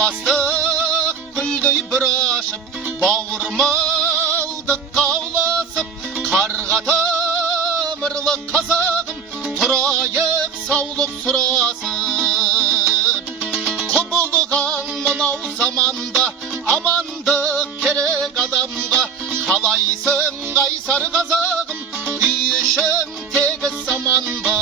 Сыйластық гүлдей бір ашып, бауырмалдық қауласып, қарға тамырлы қазағым, тұрайық саулық сұрасып. Құбылған мынау заманда амандық керек адамға, қалайсың қайсар қазағым, үй ішің тегіс аман ба?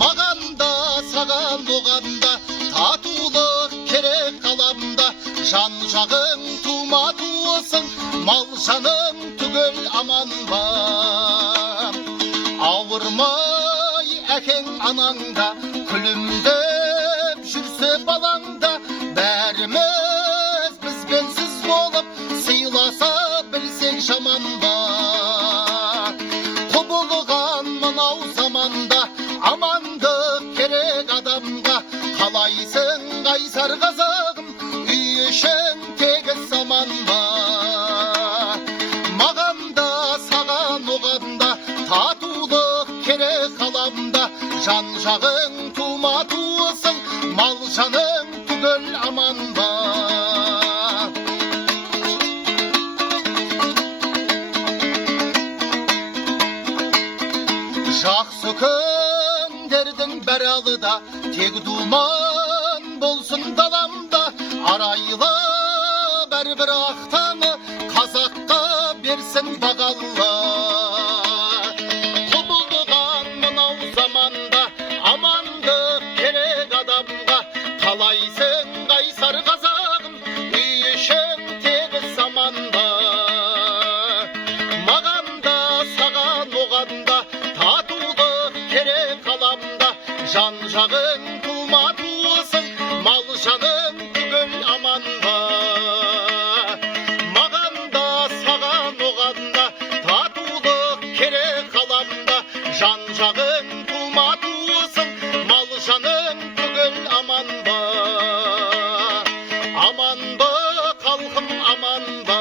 Маған да саған оған да татулық керек қаламда, жан жағың тума туысың, мал жаның түгел аман ба? Ауырмай әкең анаңда, күлімдеп жүрсе балаңда, бәріміз бізбенсіз болып сыйласа білсек жаман ба? Құбылған мынау заманда амандық керек адамға, қалайсың қайсар қазағым, үй ішің тегіс аман ба? Маған да саған оған да татулық керек қаламда, жан жағың тума туысың, мал жаның түгел аман ба? Жақсы күндердің бәрі алыда, тек думан болсын даламда, арайлы бәрбір ақтаны қазаққа берсін бағалы. Құбылған мынау заманда амандық керек адамға, қалайсың қайсар қазағым, үй ішің тегіс аман ба? Маған да саған оған да татулық керек қаламда, жан жағың тума туысың, мал жаның түгел аман ба? Маған да саған оған да татулық керек қаламда, жан жағың тума туысың, мал жаның түгел аман ба? Аман ба халқым, аман ба?